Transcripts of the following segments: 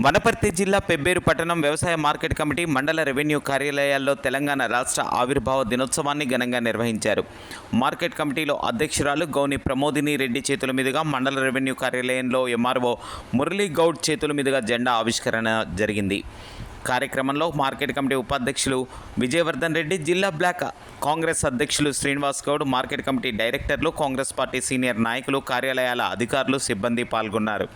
వనపర్తి జిల్లా పెబ్బేరు పట్టణం వ్యవసాయ మార్కెట్ కమిటీ మండల రెవెన్యూ కార్యాలయాల్లో తెలంగాణ రాష్ట్ర ఆవిర్భావ దినోత్సవాన్ని ఘనంగా నిర్వహించారు. మార్కెట్ కమిటీలో అధ్యక్షురాలు గౌని ప్రమోదిని రెడ్డి చేతుల మీదుగా మండల రెవెన్యూ కార్యాలయంలో ఎంఆర్ఓ మురళీ గౌడ్ చేతుల మీదుగా జెండా ఆవిష్కరణ జరిగింది. కార్యక్రమంలో మార్కెట్ కమిటీ ఉపాధ్యక్షులు విజయవర్ధన్ రెడ్డి జిల్లా బ్లాక్ కాంగ్రెస్ అధ్యక్షులు శ్రీనివాస్ గౌడ్ మార్కెట్ కమిటీ డైరెక్టర్లు కాంగ్రెస్ పార్టీ సీనియర్ నాయకులు కార్యాలయాల అధికారులు సిబ్బంది పాల్గొన్నారు.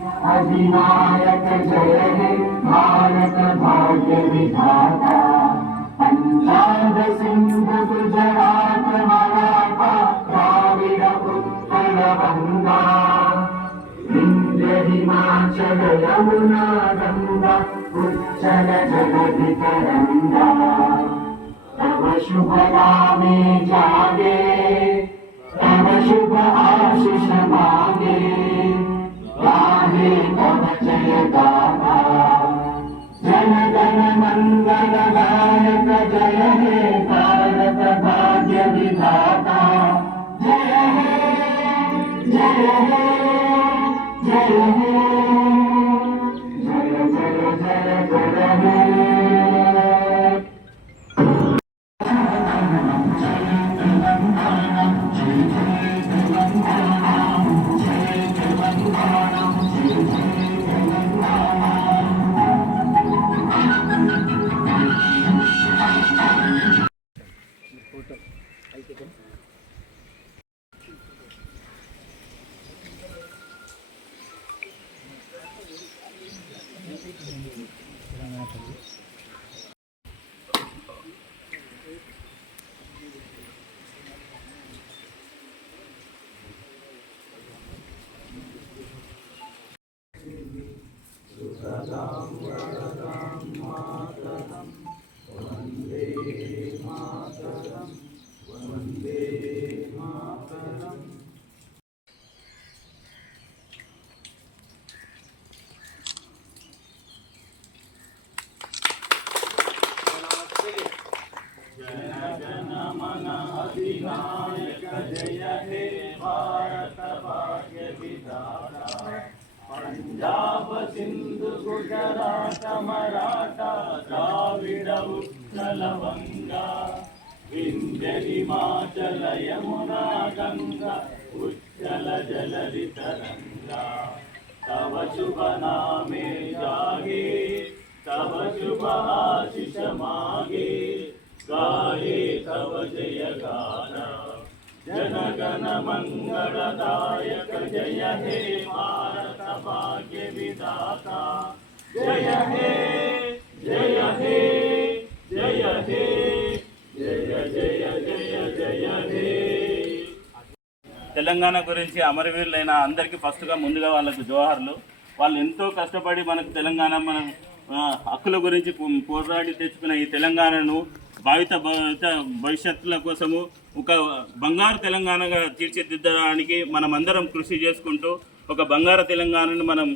अधिनायक जय हे भारत भाग्य विधाता। पंजाब सिंध गुजरात मराठा द्राविड उत्कल बंगा विंध्य हिमाचल यमुना गंगा उच्चल जगति नामे मङ्गलदायक जय हे भारत भाग्य विधाता जय हे जय हे जय పంజాబ ಗುಜರಾಟ ಮರಾಠ ದ್ರಾವಿಡ ಉತ್ಕಲವಂಗ ವಿಂಧ್ಯನಿಮಾಚಲ ಯಮುನಾ ಗಂಗಾ ಉಜ್ಜಲ शुभ नामे तव शुभ आशिष गाये तव जय गाना जन गण मंगलदायक जय हे भारत भाग्य विदाता తెలంగాణ గురించి అమరవీరులైన అందరికీ ఫస్ట్గా ముందుగా వాళ్ళకు జోహార్లు. వాళ్ళు ఎంతో కష్టపడి మనకు తెలంగాణ మన హక్కుల గురించి పోరాడి తెచ్చుకున్న ఈ తెలంగాణను భావిత భవిష్యత్తుల కోసము ఒక బంగారు తెలంగాణగా తీర్చిదిద్దడానికి మనమందరం కృషి చేసుకుంటూ ఒక బంగార తెలంగాణను మనం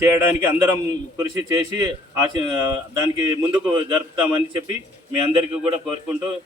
చేయడానికి అందరం కృషి చేసి ఆశ దానికి ముందుకు జరుపుతామని చెప్పి మీ అందరికీ కూడా కోరుకుంటూ